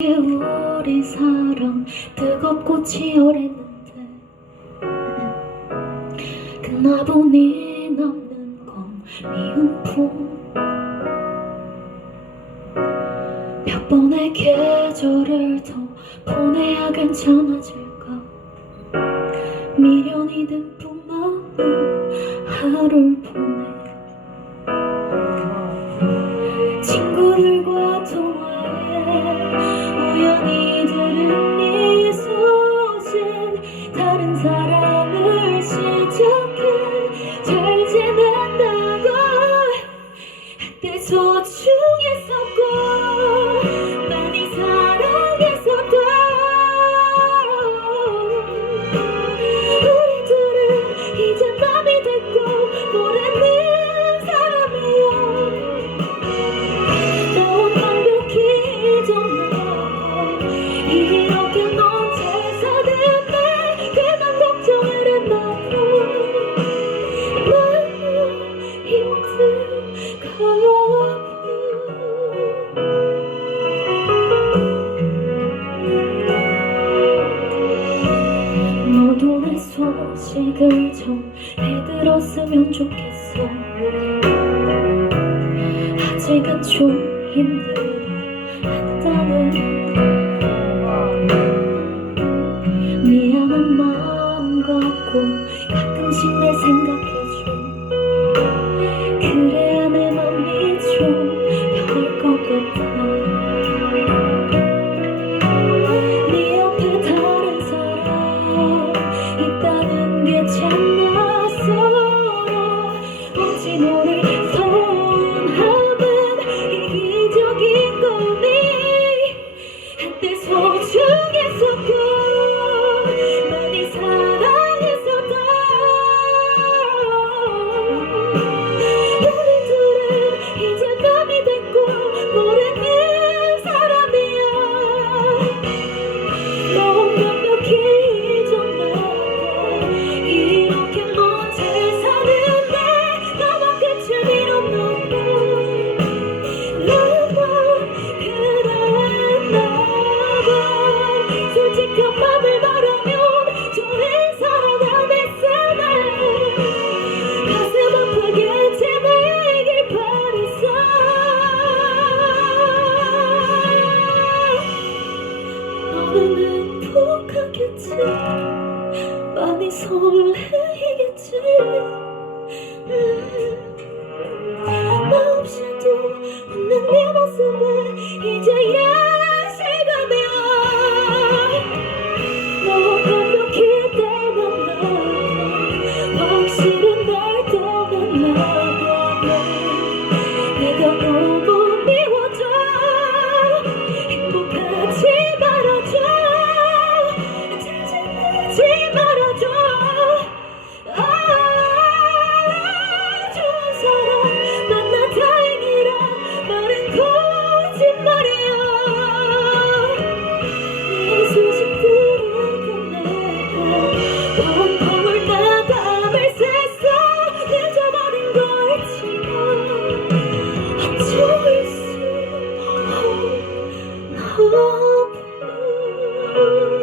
우리 사랑 뜨겁고 치열했는데? 그나보니 남는 건 미움뿐. 몇 번의 계절을 더 보내야 괜찮아질까? 미련이 듬뿍 마음 하루를 소식을 전해들었으면 좋겠어. 아직은 좀 힘들었다는 미안한 마음 갖고 가끔씩 내 생각해줘 설레이겠지 많이 설레이겠지. Oh.